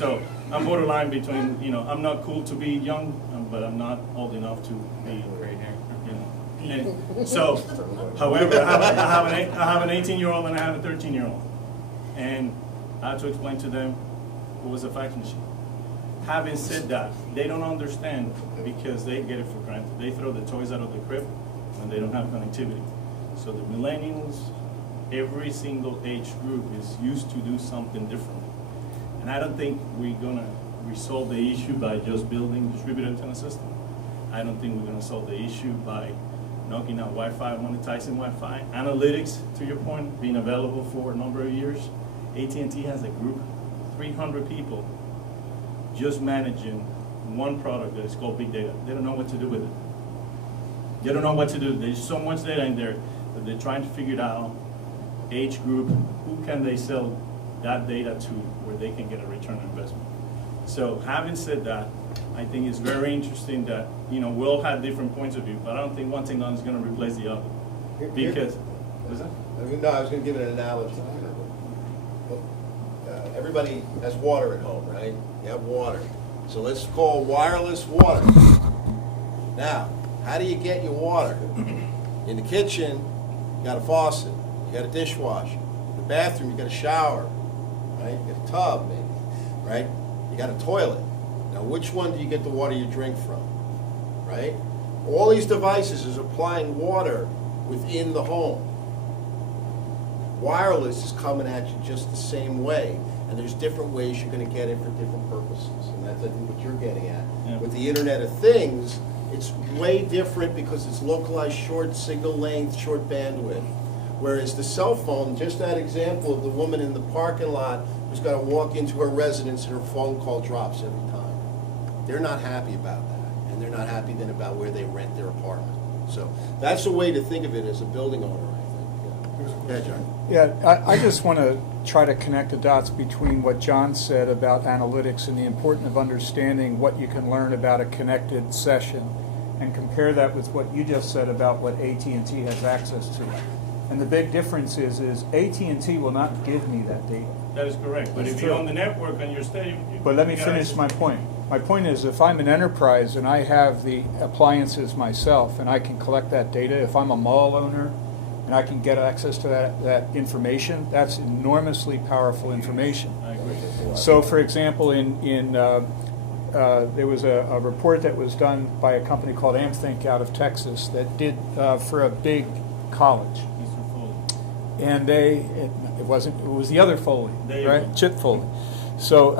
So I'm borderline between, you know, I'm not cool to be young, but I'm not old enough to be gray hair, you know. And so, however, I have an 18-year-old and I have a 13-year-old. And I had to explain to them what was a fax machine. Having said that, they don't understand because they get it for granted. They throw the toys out of the crib when they don't have connectivity. So the millennials, every single age group is used to do something different. And I don't think we're gonna resolve the issue by just building distributed antenna system. I don't think we're gonna solve the issue by knocking out Wi-Fi, monetizing Wi-Fi. Analytics, to your point, being available for a number of years. AT&T has a group, 300 people, just managing one product that is called big data. They don't know what to do with it. They don't know what to do. There's so much data in there that they're trying to figure it out. Age group, who can they sell that data to where they can get a return on investment? So having said that, I think it's very interesting that, you know, we all have different points of view, but I don't think one technology is going to replace the other. Because, what is that? No, I was going to give an analogy. Everybody has water at home, right? You have water. So let's call wireless water. Now, how do you get your water? In the kitchen, you got a faucet, you got a dishwasher. In the bathroom, you got a shower, right? You got a tub, maybe, right? You got a toilet. Now, which one do you get the water you drink from, right? All these devices is applying water within the home. Wireless is coming at you just the same way, and there's different ways you're going to get it for different purposes, and that's, I think, what you're getting at. Yeah. With the Internet of Things, it's way different because it's localized, short signal length, short bandwidth. Whereas the cell phone, just that example of the woman in the parking lot who's got to walk into her residence and her phone call drops every time. They're not happy about that, and they're not happy then about where they rent their apartment. So that's a way to think of it as a building owner, I think. Yeah, John. Yeah, I just want to try to connect the dots between what John said about analytics and the importance of understanding what you can learn about a connected session and compare that with what you just said about what AT&T has access to. And the big difference is AT&T will not give me that data. That is correct. But if you're on the network on your stadium, But let me finish my point. My point is, if I'm an enterprise and I have the appliances myself and I can collect that data, if I'm a mall owner and I can get access to that information, that's enormously powerful information. I agree. So, for example, there was a report that was done by a company called AmThink out of Texas that did for a big college. And it was the other Foley, right? Chip Foley. So,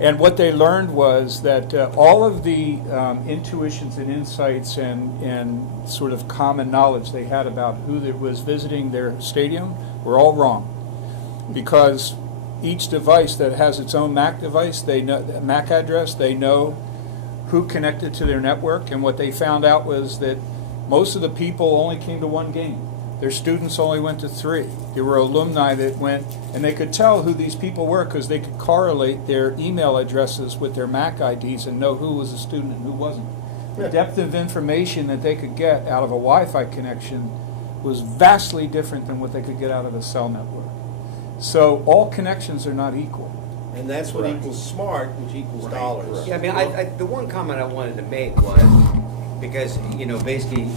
and what they learned was that all of the intuitions and insights and sort of common knowledge they had about who was visiting their stadium were all wrong, because each device that has its own MAC device, they know MAC address, they know who connected to their network, and what they found out was that most of the people only came to one game. Their students only went to 3. There were alumni that went, and they could tell who these people were because they could correlate their email addresses with their MAC IDs and know who was a student and who wasn't. The depth of information that they could get out of a Wi-Fi connection was vastly different than what they could get out of a cell network. So all connections are not equal. And that's what equals smart, which equals dollars. Yeah, I mean, the one comment I wanted to make was, because, you know, basically,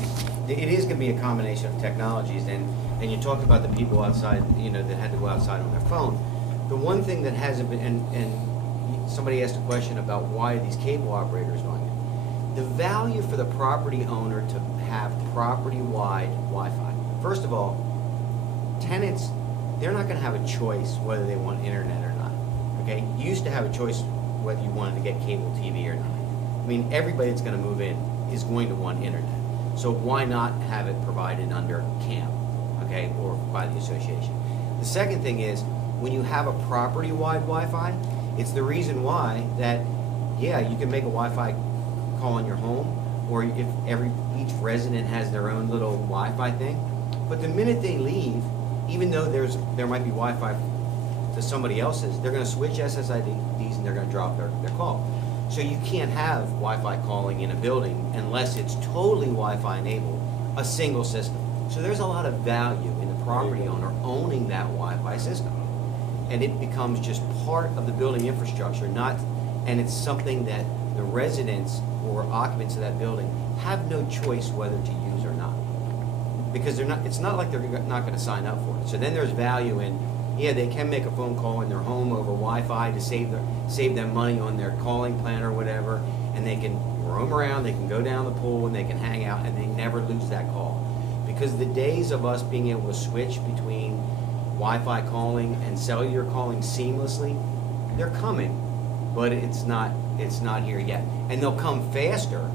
it is going to be a combination of technologies, and you talked about the people outside, you know, that had to go outside on their phone. The one thing that hasn't been, and somebody asked a question about why these cable operators doing it. The value for the property owner to have property-wide Wi-Fi. First of all, tenants, they're not going to have a choice whether they want internet or not. Okay, you used to have a choice whether you wanted to get cable TV or not. I mean, everybody that's going to move in is going to want internet. So why not have it provided under CAM, okay, or by the association? The second thing is, when you have a property-wide Wi-Fi, it's the reason why that, yeah, you can make a Wi-Fi call in your home, or if each resident has their own little Wi-Fi thing. But the minute they leave, even though there might be Wi-Fi to somebody else's, they're going to switch SSIDs and they're going to drop their call. So you can't have Wi-Fi calling in a building unless it's totally Wi-Fi enabled, a single system. So there's a lot of value in the property owner owning that Wi-Fi system. and it becomes just part of the building infrastructure, and it's something that the residents or occupants of that building have no choice whether to use or not. Because it's not like they're not going to sign up for it. So then there's value in, yeah, they can make a phone call in their home over Wi-Fi to save them money on their calling plan or whatever, and they can roam around, they can go down the pool, and they can hang out, and they never lose that call. Because the days of us being able to switch between Wi-Fi calling and cellular calling seamlessly, they're coming, but it's not here yet. And they'll come faster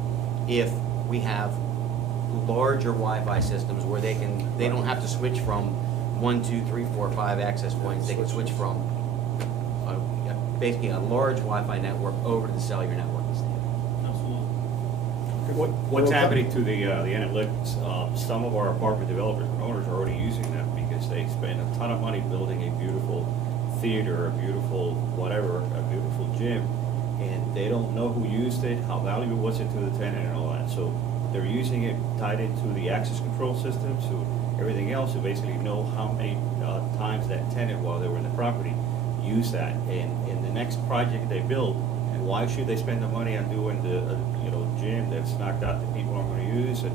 if we have larger Wi-Fi systems where they don't have to switch from 1, 2, 3, 4, 5 access points. They can switch from basically a large Wi-Fi network over to the cellular network instead. What's happening to the analytics? Some of our apartment developers and owners are already using them because they spend a ton of money building a beautiful theater, a beautiful whatever, a beautiful gym, and they don't know who used it, how valuable was it to the tenant, and all that. So they're using it tied into the access control system, so everything else to basically know how many times that tenant, while they were in the property, used that. And in the next project they build, and why should they spend the money on doing the gym that's knocked out that people aren't going to use, and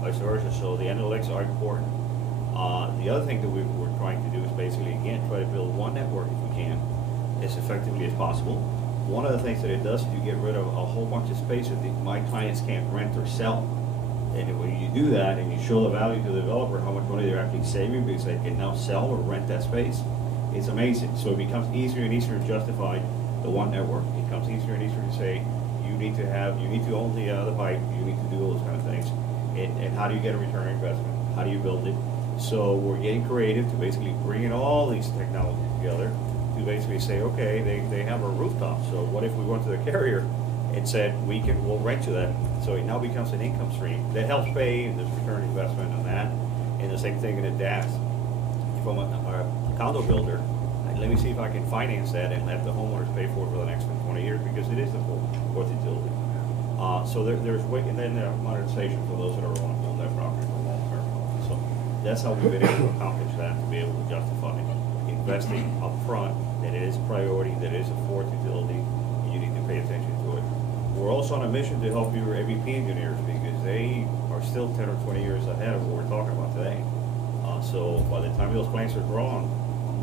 vice versa. So the analytics are important. The other thing that we're trying to do is basically, again, try to build one network if we can, as effectively as possible. One of the things that it does is you get rid of a whole bunch of space that my clients can't rent or sell. And when you do that and you show the value to the developer, how much money they're actually saving because they can now sell or rent that space, it's amazing. So it becomes easier and easier to justify the one network. It becomes easier and easier to say, you need to own the pipe, you need to do all those kind of things. And how do you get a return on investment? How do you build it? So we're getting creative to basically bring in all these technologies together to basically say, okay, they have a rooftop. So what if we went to the carrier and said, we'll rent you that? So it now becomes an income stream that helps pay this return on investment on that. And the same thing in a DAS. If I'm a condo builder, let me see if I can finance that and let the homeowners pay for it for the next 20 years because it is the fourth utility. So there's way, and then monetization for those that are on that property for long term. So that's how we've been able to accomplish that, to be able to justify investing up front, that it is a priority, that it is a fourth utility, and you need to pay attention to it. We're also on a mission to help your MEP engineers because they are still 10 or 20 years ahead of what we're talking about today. So by the time those plants are drawn,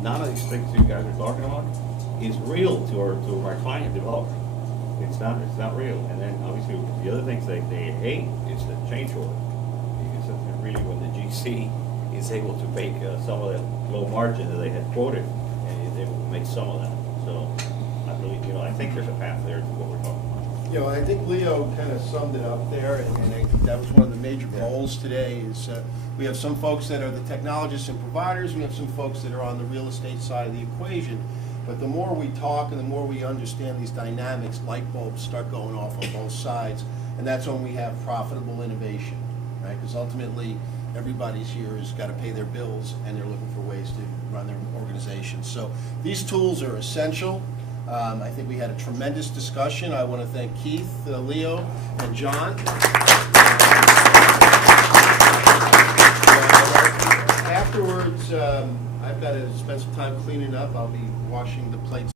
none of these things you guys are talking about is real to my client developer. It's not real. And then obviously the other things they hate is the change order, because that's really when the GC is able to make some of that low margin that they had quoted, and they will make some of that. So I think there's a path there to what we're talking about. I think Leo kind of summed it up there, and I think that was one of the major goals today is we have some folks that are the technologists and providers, we have some folks that are on the real estate side of the equation, but the more we talk and the more we understand these dynamics, light bulbs start going off on both sides, and that's when we have profitable innovation, right? Because ultimately, everybody's here has got to pay their bills, and they're looking for ways to run their organizations. So these tools are essential. I think we had a tremendous discussion. I want to thank Keith, Leo, and John. Afterwards, I've got to spend some time cleaning up. I'll be washing the plates.